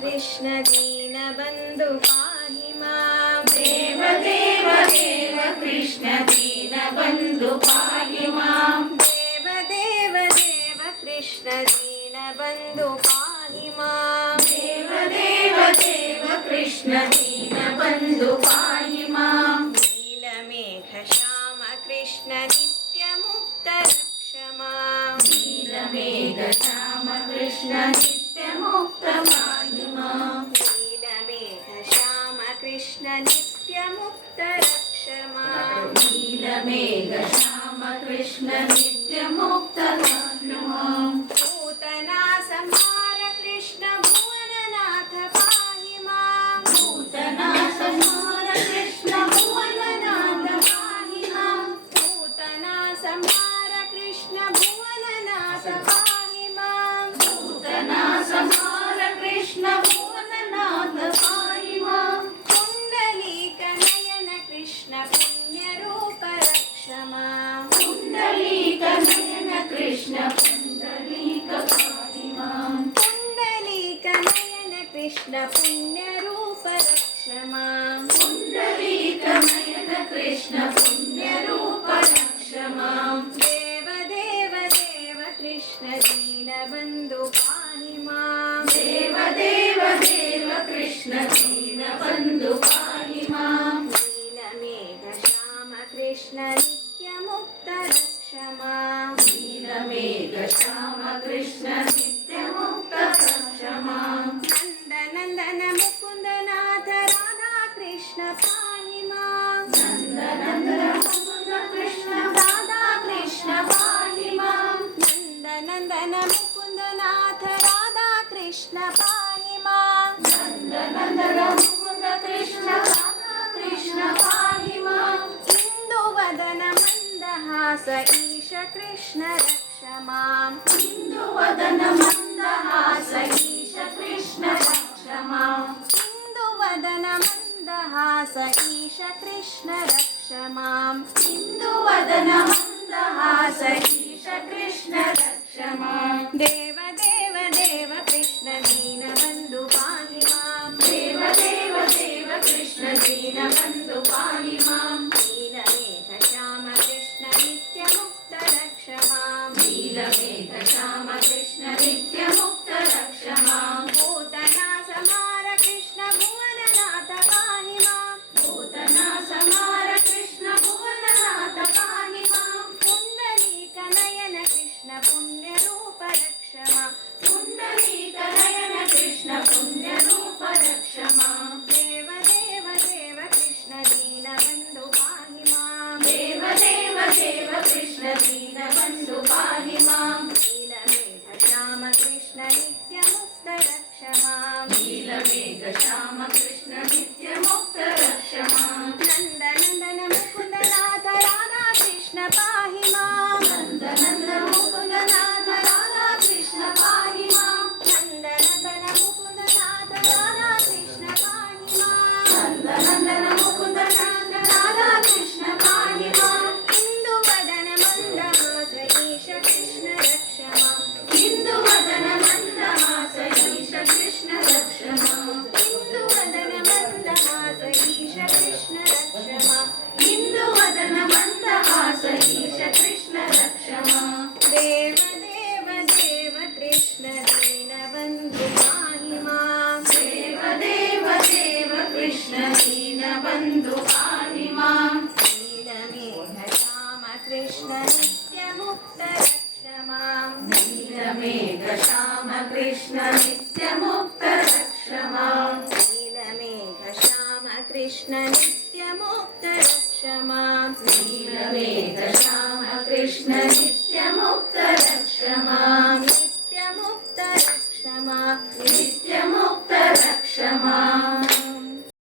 कृष्ण दीनबन्धु पाहि मां देव देव देव कृष्ण दीनबन्धु पाहि मां देव देव देव कृष्ण दीन बंधु मां देव देव देव कृष्ण दीनबन्धु पाहि मां नीलमेघश्याम कृष्ण नित्यमुक्तरक्ष मां नीलमेघश्याम कृष्ण कृष्ण नित्यमुक्तरक्ष नीलमेघ श्याम कृष्ण नित्यमुक्त पूतना संहार कृष्ण भुवननाथ पाहि माम् కృష్ణ పుండలీక పుండలీక నయన కృష్ణ పుణ్యరూప రక్ష మాం పుండలీక నయన కృష్ణ పుణ్యరూప రక్ష మాం దేవ దేవ దేవ కృష్ణ దీనబంధు పాణి మాం దేవ దేవ దేవ కృష్ణ దీన स ईश कृष्ण रक्ष माम् हिन्दुवदन मन्दहास ईश कृष्ण रक्ष माम् हिन्दुवदन मन्दहास ईश कृष्ण रक्ष माम् हिन्दुवदन मन्दहास ईश దినమందు పాడిమా नित्यमुक्तरक्षमां नीलमेघश्याम कृष्ण नित्यमुक्तरक्षमां नीलमेघश्याम कृष्ण नित्यमुक्तरक्षमां नीलमेघश्याम कृष्ण नित्यमु